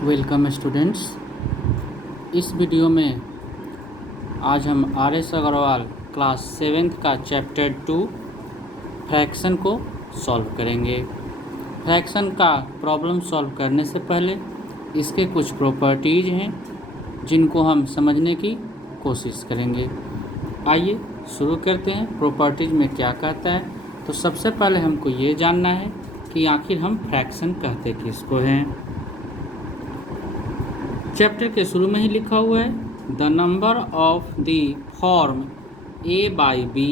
Welcome students. इस video में आज हम आर.एस. अग्रवाल क्लास 7th का चैप्टर 2 फ्रैक्शन को सॉल्व करेंगे। फ्रैक्शन का प्रॉब्लम सॉल्व करने से पहले इसके कुछ प्रॉपर्टीज़ हैं जिनको हम समझने की कोशिश करेंगे। आइए शुरू करते हैं। प्रॉपर्टीज़ में क्या कहता है, तो सबसे पहले हमको ये जानना है कि आखिर हम फ्रैक्शन कहते किसको हैं। चैप्टर के शुरू में ही लिखा हुआ है, the number of the form a by b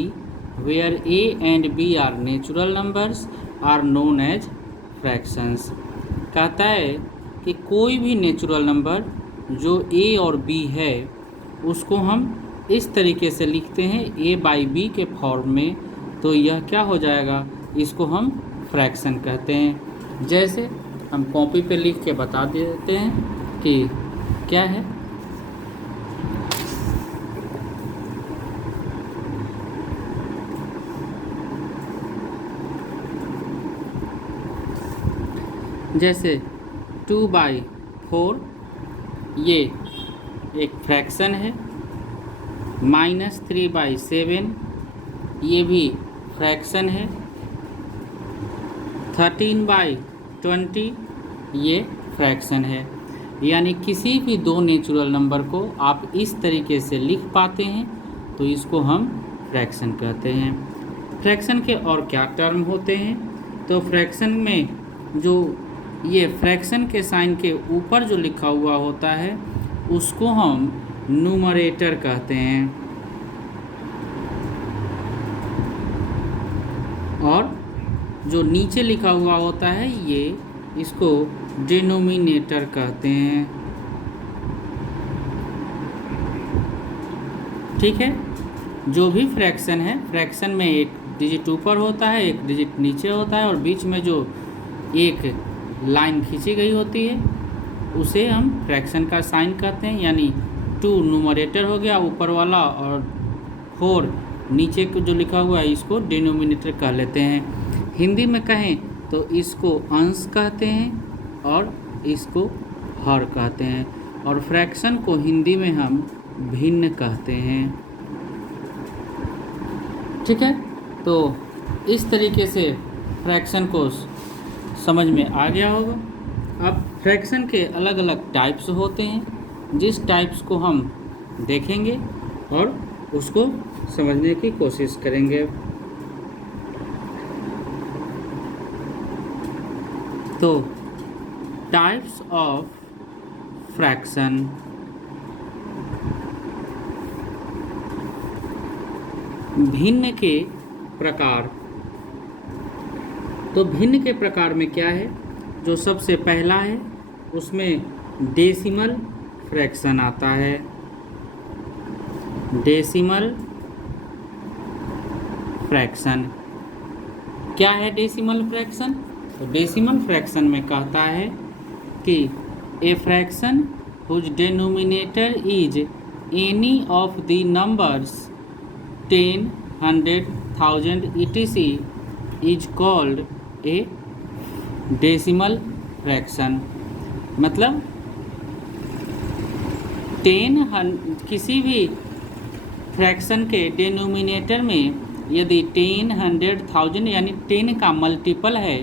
where a and b are natural numbers are known as fractions. कहता है कि कोई भी नेचुरल नंबर जो a और b है उसको हम इस तरीके से लिखते हैं a बाई b के फॉर्म में, तो यह क्या हो जाएगा, इसको हम फ्रैक्शन कहते हैं। जैसे हम कॉपी पे लिख के बता देते हैं कि क्या है। जैसे 2/4 ये एक फ्रैक्शन है। -3/7 ये भी फ्रैक्शन है। 13/20 ये फ्रैक्शन है। यानी किसी भी दो नेचुरल नंबर को आप इस तरीके से लिख पाते हैं तो इसको हम फ्रैक्शन कहते हैं। फ्रैक्शन के और क्या टर्म होते हैं, तो फ्रैक्शन में जो ये फ्रैक्शन के साइन के ऊपर जो लिखा हुआ होता है उसको हम न्यूमरेटर कहते हैं, और जो नीचे लिखा हुआ होता है ये इसको डिनोमिनेटर कहते हैं। ठीक है। जो भी फ्रैक्शन है, फ्रैक्शन में एक डिजिट ऊपर होता है, एक डिजिट नीचे होता है, और बीच में जो एक लाइन खींची गई होती है उसे हम फ्रैक्शन का साइन कहते हैं। यानी 2 न्यूमरेटर हो गया ऊपर वाला, और 4 नीचे को जो लिखा हुआ है इसको डिनोमिनेटर कह लेते हैं। हिंदी में कहें तो इसको अंश कहते हैं और इसको हर कहते हैं, और फ्रैक्शन को हिंदी में हम भिन्न कहते हैं। ठीक है। तो इस तरीके से फ्रैक्शन को समझ में आ गया होगा। अब फ्रैक्शन के अलग अलग टाइप्स होते हैं, जिस टाइप्स को हम देखेंगे और उसको समझने की कोशिश करेंगे। तो टाइप्स ऑफ फ्रैक्शन। भिन्न के प्रकार। तो भिन्न के प्रकार में क्या है, जो सबसे पहला है उसमें डेसिमल फ्रैक्शन आता है। डेसिमल फ्रैक्शन क्या है? डेसिमल फ्रैक्शन, तो डेसिमल फ्रैक्शन में कहता है कि a fraction whose denominator is any of the numbers 10, 100, 1000 etc is called a decimal fraction. मतलब किसी भी फ्रैक्शन के डिनोमिनेटर में यदि 10, 100, 1000 यानी 10 का मल्टीपल है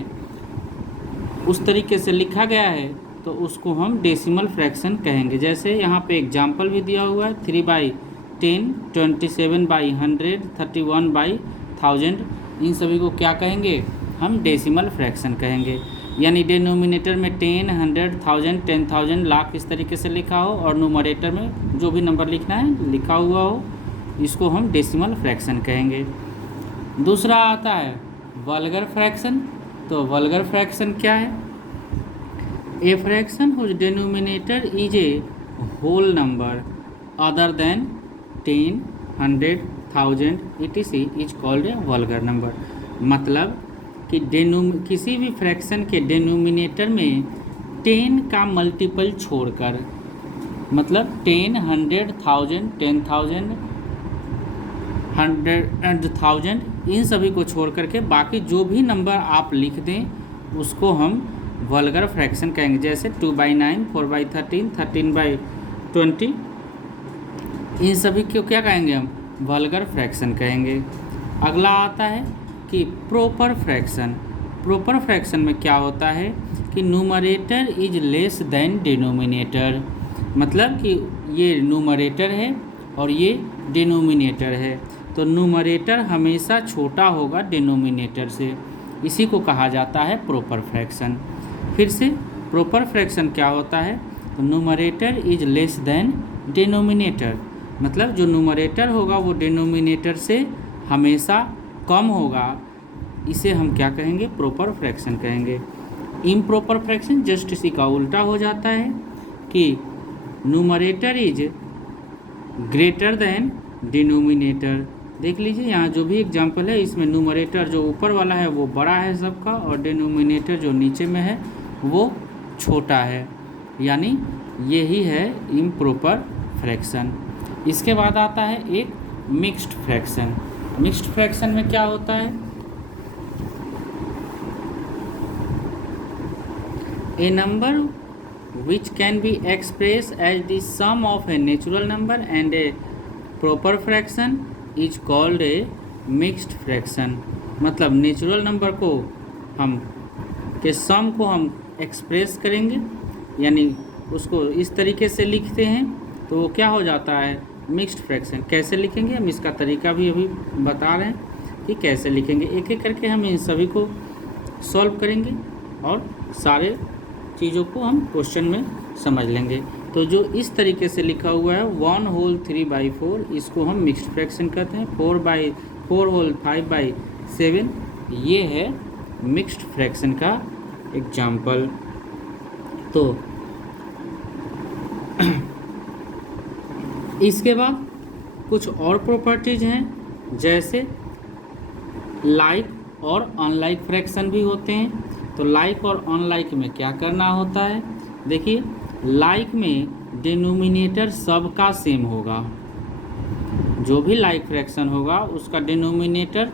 उस तरीके से लिखा गया है तो उसको हम डेसिमल फ्रैक्शन कहेंगे। जैसे यहाँ पे एग्जाम्पल भी दिया हुआ है, 3/10, 27/100, 31/1000, इन सभी को क्या कहेंगे, हम डेसिमल फ्रैक्शन कहेंगे। यानी डिनोमिनेटर में 10, 100, 1000, 10,000, लाख इस तरीके से लिखा हो, और न्यूमरेटर में जो भी नंबर लिखना है लिखा हुआ हो, इसको हम डेसिमल फ्रैक्शन कहेंगे। दूसरा आता है वल्गर फ्रैक्शन। तो वल्गर फ्रैक्शन क्या है? A fraction whose denominator is a whole number other than 10, 100, 1000 etc is called a vulgar number. मतलब कि किसी भी फ्रैक्शन के डिनोमिनेटर में 10 का मल्टीपल छोड़कर, मतलब 10, 100, 1000, 10,000, 100, 1000 इन सभी को छोड़ करके बाकी जो भी नंबर आप लिख दें उसको हम वल्गर फ्रैक्शन कहेंगे, जैसे 2/9, 4/13, 13/20, इन सभी को क्या कहेंगे हम? वल्गर फ्रैक्शन कहेंगे। अगला आता है कि प्रॉपर फ्रैक्शन। प्रॉपर फ्रैक्शन में क्या होता है कि numerator is less than denominator, मतलब कि ये न्यूमरेटर है और ये डिनोमिनेटर है, तो न्यूमरेटर हमेशा छोटा होगा डिनोमिनेटर से, इसी को कहा जाता है प्रॉपर फ्रैक्शन। फिर से प्रॉपर फ्रैक्शन क्या होता है? तो numerator is less than denominator, मतलब जो न्यूमरेटर होगा वो डिनोमिनेटर से हमेशा कम होगा, इसे हम क्या कहेंगे? प्रॉपर फ्रैक्शन कहेंगे। इम्प्रॉपर फ्रैक्शन जस्ट इसी का उल्टा हो जाता है कि numerator is greater than denominator. देख लीजिए यहाँ जो भी एग्जांपल है, इसमें न्यूमरेटर जो ऊपर वाला है वो बड़ा है सबका, और डिनोमिनेटर जो नीचे में है वो छोटा है, यानी यही है इम्प्रॉपर फ्रैक्शन। इसके बाद आता है एक मिक्स्ड फ्रैक्शन। मिक्स्ड फ्रैक्शन में क्या होता है? ए number which can be expressed as the sum of a natural number and a proper fraction is called a mixed fraction। मतलब नेचुरल नंबर को हम के सम को हम एक्सप्रेस करेंगे, यानी उसको इस तरीके से लिखते हैं, तो वो क्या हो जाता है? Mixed fraction. कैसे लिखेंगे हम, इसका तरीका भी अभी बता रहे हैं कि कैसे लिखेंगे। एक एक करके हम इन सभी को सॉल्व करेंगे और सारे चीज़ों को हम क्वेश्चन में समझ लेंगे। तो जो इस तरीके से लिखा हुआ है 1/3/4, इसको हम मिक्स्ड फ्रैक्शन कहते हैं। 4/5/7, ये है मिक्स्ड फ्रैक्शन का एग्जाम्पल। तो इसके बाद कुछ और प्रॉपर्टीज हैं, जैसे लाइक और अनलाइक फ्रैक्शन भी होते हैं। तो लाइक और अनलाइक में क्या करना होता है? देखिए, लाइक में डिनोमिनेटर सबका सेम होगा, जो भी लाइक फ्रैक्शन होगा उसका डिनोमिनेटर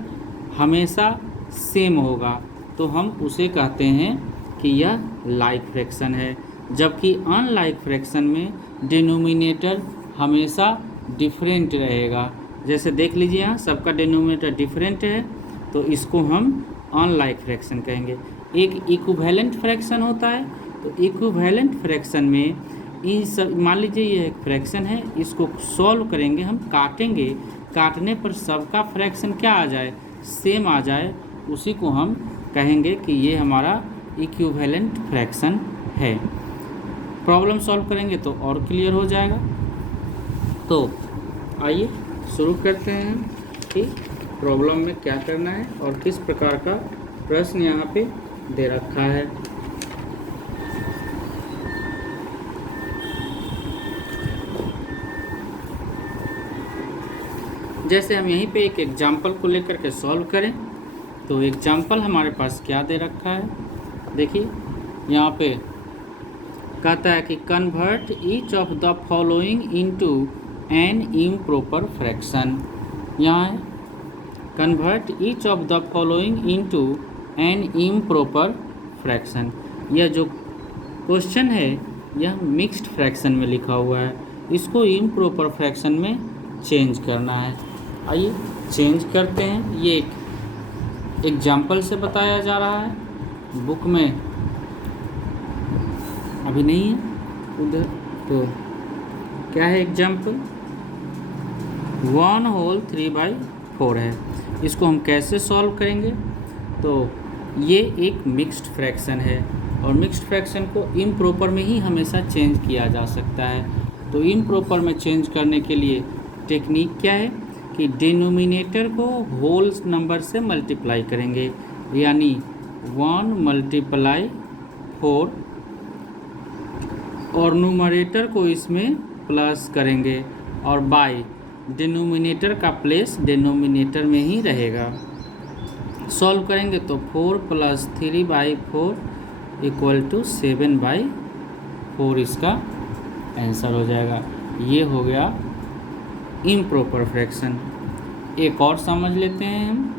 हमेशा सेम होगा, तो हम उसे कहते हैं कि यह लाइक फ्रैक्शन है। जबकि अनलाइक फ्रैक्शन में डिनोमिनेटर हमेशा डिफरेंट रहेगा। जैसे देख लीजिए यहाँ सबका डिनोमिनेटर डिफरेंट है, तो इसको हम अनलाइक फ्रैक्शन कहेंगे। एक इक्विवेलेंट फ्रैक्शन होता है, तो इक्विवेलेंट फ्रैक्शन में इन सब, मान लीजिए ये एक फ्रैक्शन है, इसको सॉल्व करेंगे हम, काटेंगे, काटने पर सबका फ्रैक्शन क्या आ जाए? सेम आ जाए, उसी को हम कहेंगे कि ये हमारा इक्विवेलेंट फ्रैक्शन है। प्रॉब्लम सॉल्व करेंगे तो और क्लियर हो जाएगा। तो आइए शुरू करते हैं कि प्रॉब्लम में क्या करना है और किस प्रकार का प्रश्न यहाँ पे दे रखा है। जैसे हम यहीं पे एक एग्जाम्पल को लेकर के सॉल्व करें, तो एग्जाम्पल हमारे पास क्या दे रखा है? देखिए यहाँ पे कहता है कि convert each of the following into an improper fraction. यहाँ है convert each of the following into an improper fraction. यह जो क्वेश्चन है यह मिक्स्ड फ्रैक्शन में लिखा हुआ है, इसको इम्प्रॉपर फ्रैक्शन में चेंज करना है। आइए चेंज करते हैं। ये एक एग्जाम्पल से बताया जा रहा है, बुक में अभी नहीं है उधर। तो क्या है एग्जाम्पल? 1/3/4 है। इसको हम कैसे सॉल्व करेंगे? तो ये एक मिक्स्ड फ्रैक्शन है और मिक्स्ड फ्रैक्शन को इम्प्रॉपर में ही हमेशा चेंज किया जा सकता है। तो इम्प्रॉपर में चेंज करने के लिए टेक्निक क्या है कि डिनोमिनेटर को होल नंबर से मल्टीप्लाई करेंगे, यानी 1/4 और न्यूमरेटर को इसमें प्लस करेंगे और बाय डिनोमिनेटर का प्लेस डिनोमिनेटर में ही रहेगा। सॉल्व करेंगे तो 4 + 3/4 = 7/4 इसका आंसर हो जाएगा। ये हो गया इम्प्रॉपर फ्रैक्शन। एक और समझ लेते हैं हम।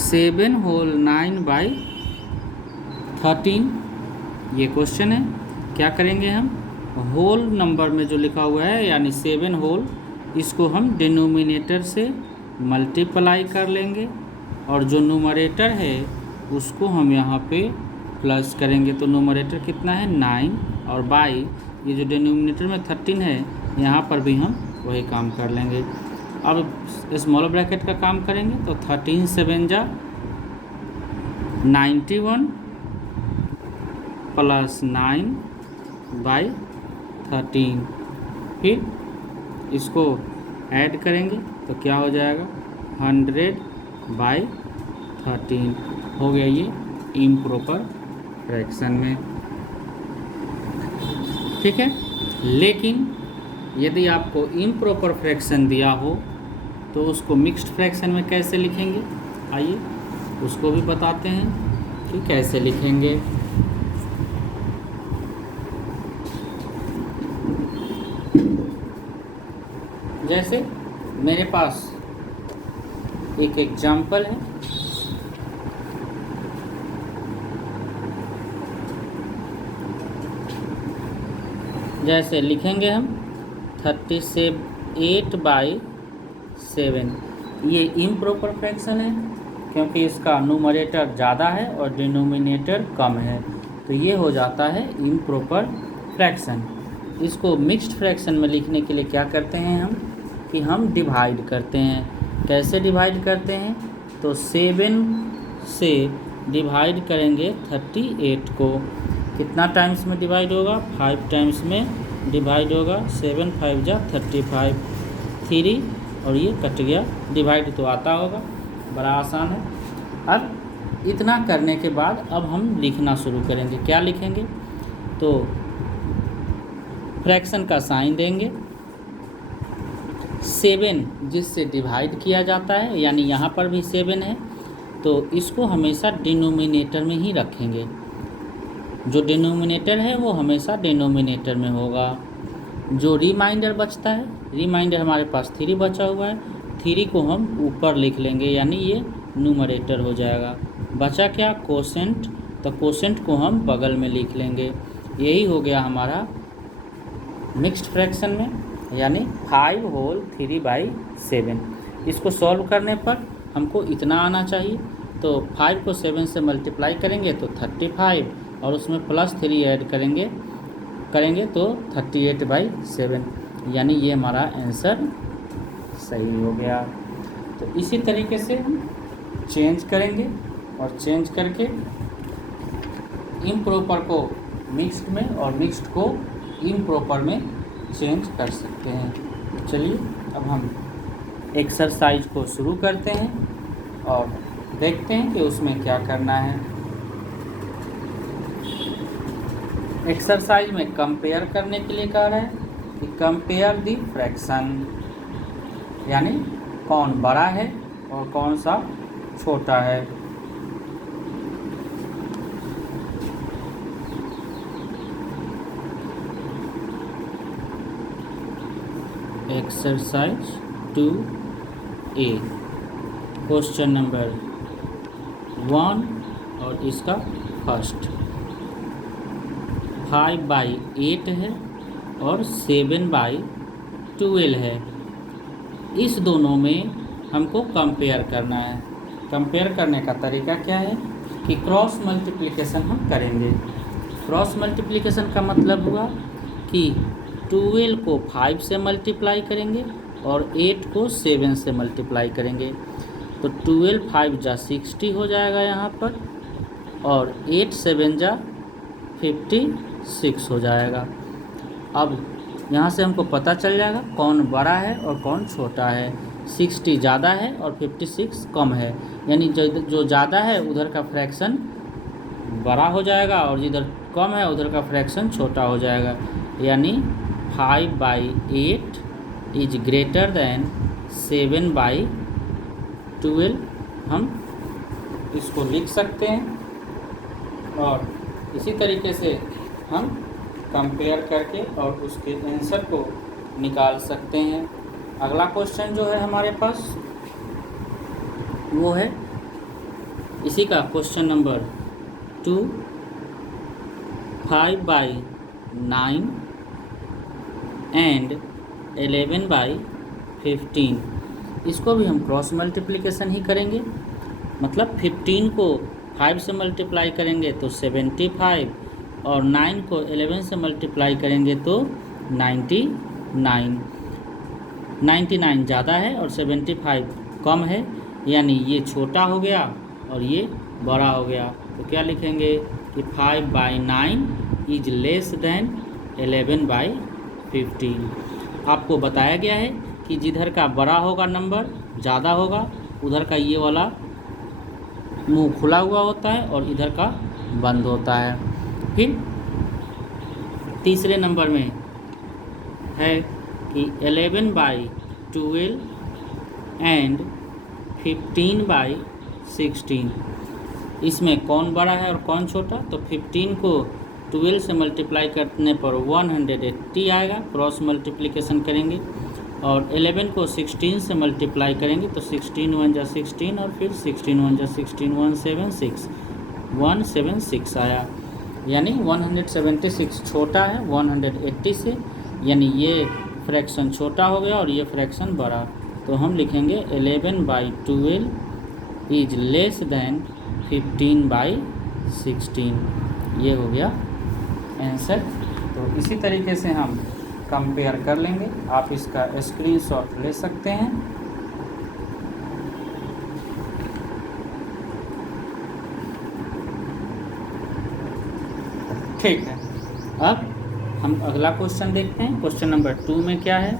7 होल 9/4 13 ये क्वेश्चन है। क्या करेंगे हम, होल नंबर में जो लिखा हुआ है यानी 7 होल, इसको हम डिनोमिनेटर से मल्टीप्लाई कर लेंगे और जो न्यूमरेटर है उसको हम यहाँ पे प्लस करेंगे। तो न्यूमरेटर कितना है 9 और बाई ये जो डिनोमिनेटर में 13 है यहाँ पर भी हम वही काम कर लेंगे। अब स्मॉल ब्रैकेट का काम करेंगे तो 13 7 जा 91 प्लस 9/13, फिर इसको ऐड करेंगे तो क्या हो जाएगा 100/13 हो गया ये इम्प्रॉपर फ्रैक्शन में। ठीक है, लेकिन यदि आपको इम्प्रॉपर फ्रैक्शन दिया हो तो उसको मिक्स्ड फ्रैक्शन में कैसे लिखेंगे, आइए उसको भी बताते हैं कि कैसे लिखेंगे। जैसे मेरे पास एक एग्जाम्पल है, जैसे लिखेंगे हम 38/7। ये इम्प्रॉपर फ्रैक्शन है क्योंकि इसका न्यूमरेटर ज़्यादा है और डिनोमिनेटर कम है, तो ये हो जाता है इम्प्रॉपर फ्रैक्शन। इसको मिक्स्ड फ्रैक्शन में लिखने के लिए क्या करते हैं हम कि हम डिवाइड करते हैं। कैसे डिवाइड करते हैं, तो 7 से डिवाइड करेंगे 38 को, कितना टाइम्स में डिवाइड होगा 5 टाइम्स में डिवाइड होगा। 7 5 जा 35, 3 और ये कट गया, डिवाइड तो आता होगा, बड़ा आसान है। अब इतना करने के बाद अब हम लिखना शुरू करेंगे। क्या लिखेंगे, तो फ्रैक्शन का साइन देंगे, 7 जिससे डिवाइड किया जाता है यानी यहाँ पर भी 7 है, तो इसको हमेशा डिनोमिनेटर में ही रखेंगे। जो डिनोमिनेटर है वो हमेशा डिनोमिनेटर में होगा। जो रिमाइंडर बचता है, रिमाइंडर हमारे पास 3 बचा हुआ है, 3 को हम ऊपर लिख लेंगे यानी ये न्यूमरेटर हो जाएगा। बचा क्या, कोसेंट, तो कोसेंट को हम बगल में लिख लेंगे। यही हो गया हमारा मिक्स्ड फ्रैक्शन में, यानी 5 होल 3/7। इसको सॉल्व करने पर हमको इतना आना चाहिए, तो 5 को 7 से मल्टीप्लाई करेंगे तो 35 और उसमें प्लस 3 ऐड करेंगे तो 38/7, यानी ये हमारा आंसर सही हो गया। तो इसी तरीके से हम चेंज करेंगे और चेंज करके इम्प्रॉपर को मिक्स्ड में और मिक्स्ड को इम्प्रॉपर में चेंज कर सकते हैं। चलिए अब हम एक्सरसाइज को शुरू करते हैं और देखते हैं कि उसमें क्या करना है। एक्सरसाइज में कंपेयर करने के लिए कह रहा है कि कंपेयर दी फ्रैक्शन, यानी कौन बड़ा है और कौन सा छोटा है। एक्सरसाइज 2A क्वेश्चन नंबर 1 और इसका फर्स्ट 5/8 है और 7/12 है। इस दोनों में हमको कंपेयर करना है। कंपेयर करने का तरीका क्या है कि क्रॉस मल्टीप्लिकेशन हम करेंगे। क्रॉस मल्टीप्लिकेशन का मतलब हुआ कि 12 को 5 से मल्टीप्लाई करेंगे और 8 को 7 से मल्टीप्लाई करेंगे, तो 12 5 जा 60 हो जाएगा यहाँ पर, और 8 7 जा 56 हो जाएगा। अब यहाँ से हमको पता चल जाएगा कौन बड़ा है और कौन छोटा है। 60 ज़्यादा है और 56 कम है, यानी जो ज़्यादा है उधर का फ्रैक्शन बड़ा हो जाएगा और जिधर कम है उधर का फ्रैक्शन छोटा हो जाएगा, यानी 5/8 इज ग्रेटर दैन 7/12 हम इसको लिख सकते हैं। और इसी तरीके से हम कंपेयर करके और उसके आंसर को निकाल सकते हैं। अगला क्वेश्चन जो है हमारे पास वो है इसी का क्वेश्चन नंबर 2 5/9 एंड 11/15। इसको भी हम क्रॉस मल्टीप्लिकेशन ही करेंगे, मतलब 15 को 5 से मल्टीप्लाई करेंगे तो 75 और 9 को 11 से मल्टीप्लाई करेंगे तो 99 ज़्यादा है और 75 कम है, यानी ये छोटा हो गया और ये बड़ा हो गया। तो क्या लिखेंगे कि 5/9 इज लेस देन 11/15। आपको बताया गया है कि जिधर का बड़ा होगा नंबर ज़्यादा होगा, उधर का ये वाला मुंह खुला हुआ होता है और इधर का बंद होता है। फिर तीसरे नंबर में है कि 11/12 एंड 15/16। इसमें कौन बड़ा है और कौन छोटा? तो 15 को 12 से मल्टीप्लाई करने पर 180 आएगा, क्रॉस मल्टीप्लिकेशन करेंगे, और 11 को 16 से मल्टीप्लाई करेंगे तो 16 1 जा 16 और फिर 16 1 जा 16 176 आया, यानी 176 छोटा है 180 से, यानी ये फ्रैक्शन छोटा हो गया और ये फ्रैक्शन बड़ा। तो हम लिखेंगे 11/12 इज लेस देन 15/16। ये हो गया आंसर। तो इसी तरीके से हम कंपेयर कर लेंगे। आप इसका स्क्रीनशॉट ले सकते हैं। ठीक है, अब हम अगला क्वेश्चन देखते हैं। क्वेश्चन नंबर 2 में क्या है?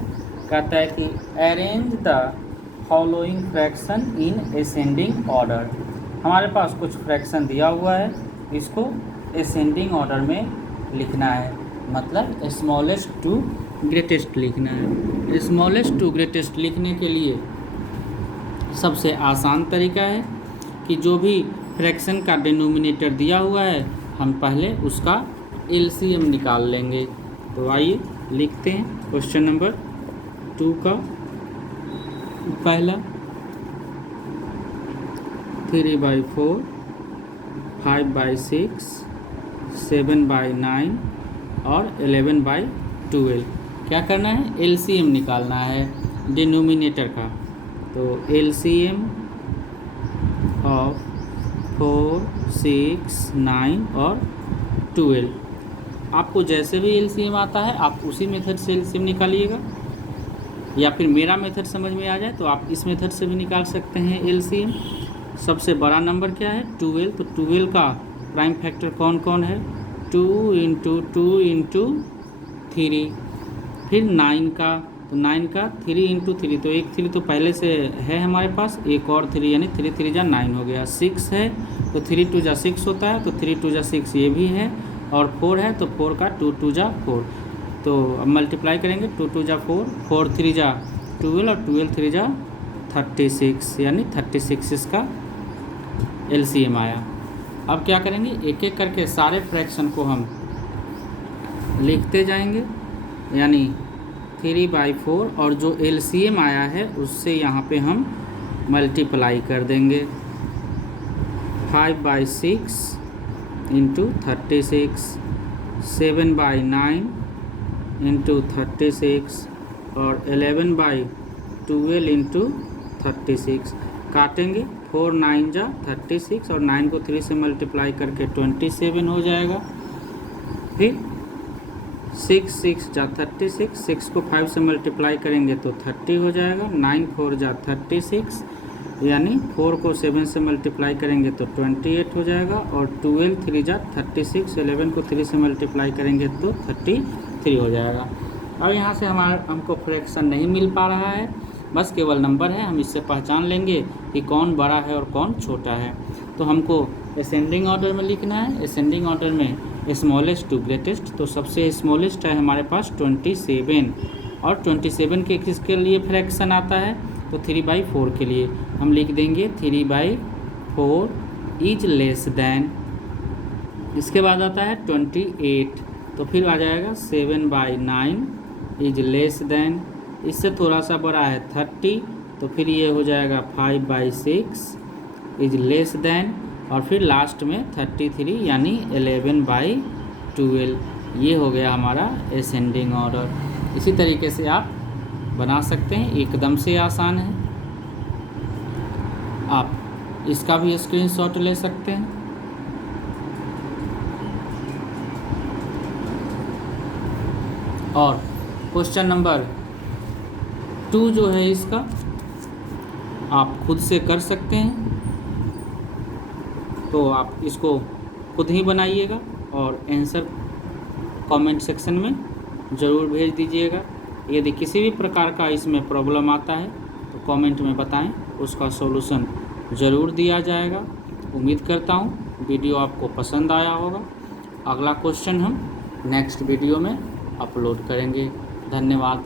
कहता है कि arrange the following fraction in ascending order. हमारे पास कुछ फ्रैक्शन दिया हुआ है, इसको असेंडिंग ऑर्डर में लिखना है, मतलब स्मॉलेस्ट टू ग्रेटेस्ट लिखना है। स्मॉलेस्ट टू ग्रेटेस्ट लिखने के लिए सबसे आसान तरीका है कि जो भी फ्रैक्शन का डिनोमिनेटर दिया हुआ है हम पहले उसका एलसीएम निकाल लेंगे। तो आइए लिखते हैं क्वेश्चन नंबर 2 का पहला 3/4, 5/6, 7/9 और 11/12। क्या करना है? एलसीएम निकालना है डिनोमिनेटर का। तो एलसीएम ऑफ 4, 6, 9 और 12। आपको जैसे भी एलसीएम आता है आप उसी मेथड से एलसीएम निकालिएगा, या फिर मेरा मेथड समझ में आ जाए तो आप इस मेथड से भी निकाल सकते हैं एलसीएम। सबसे बड़ा नंबर क्या है? 12। तो 12 का प्राइम फैक्टर कौन कौन है? 2 × 2 × 3। फिर 9 का, तो 9 का 3 × 3, तो एक 3 तो पहले से है हमारे पास, एक और 3 यानी 3 3 जा 9 हो गया। 6 है तो 3 2 जा 6 होता है, तो 3 2 जा 6 ये भी है, और 4 है तो 4 का 2 2 जा 4। तो अब मल्टीप्लाई करेंगे, 2 2 जा 4, 4 3 जा 12 और 12 3 जा 36, यानी 36 इसका एलसीएम आया। अब क्या करेंगे? एक एक करके सारे फ्रैक्शन को हम लिखते जाएंगे, यानी 3/4 और जो एलसीएम आया है उससे यहाँ पे हम मल्टीप्लाई कर देंगे। 5/6 × 36, 7/9 × 36 और 11/12 × 36। काटेंगे, 4 9 जा 36 और 9 को 3 से मल्टीप्लाई करके 27 हो जाएगा। फिर 6 6 जा 36, 6 को 5 से मल्टीप्लाई करेंगे तो 30 हो जाएगा। 9 4 जा 36, यानी 4 को 7 से मल्टीप्लाई करेंगे तो 28 हो जाएगा, और 12 3 जा 36, 11 को 3 से मल्टीप्लाई करेंगे तो 33 हो जाएगा। अब यहाँ से हमको फ्रैक्शन नहीं मिल पा रहा है, बस केवल नंबर है। हम इससे पहचान लेंगे कि कौन बड़ा है और कौन छोटा है। तो हमको असेंडिंग ऑर्डर में लिखना है। असेंडिंग ऑर्डर में स्मॉलेस्ट टू ग्रेटेस्ट, तो सबसे स्मॉलेस्ट है हमारे पास 27, और 27 के किसके लिए फ्रैक्शन आता है? तो 3/4 के लिए हम लिख देंगे 3/4 इज लेस देन। इसके बाद आता है 28, तो फिर आ जाएगा 7/9 इज लेस देन। इससे थोड़ा सा बड़ा है 30, तो फिर ये हो जाएगा 5/6 इज लेस देन, और फिर लास्ट में 33 यानी 11/12 12, ये हो गया हमारा असेंडिंग ऑर्डर। इसी तरीके से आप बना सकते हैं, एकदम से आसान है। आप इसका भी स्क्रीनशॉट ले सकते हैं। और क्वेश्चन नंबर 2 जो है इसका आप खुद से कर सकते हैं, तो आप इसको खुद ही बनाइएगा और आंसर कमेंट सेक्शन में ज़रूर भेज दीजिएगा। यदि किसी भी प्रकार का इसमें प्रॉब्लम आता है तो कमेंट में बताएं, उसका सॉल्यूशन ज़रूर दिया जाएगा। उम्मीद करता हूँ वीडियो आपको पसंद आया होगा। अगला क्वेश्चन हम नेक्स्ट वीडियो में अपलोड करेंगे। धन्यवाद।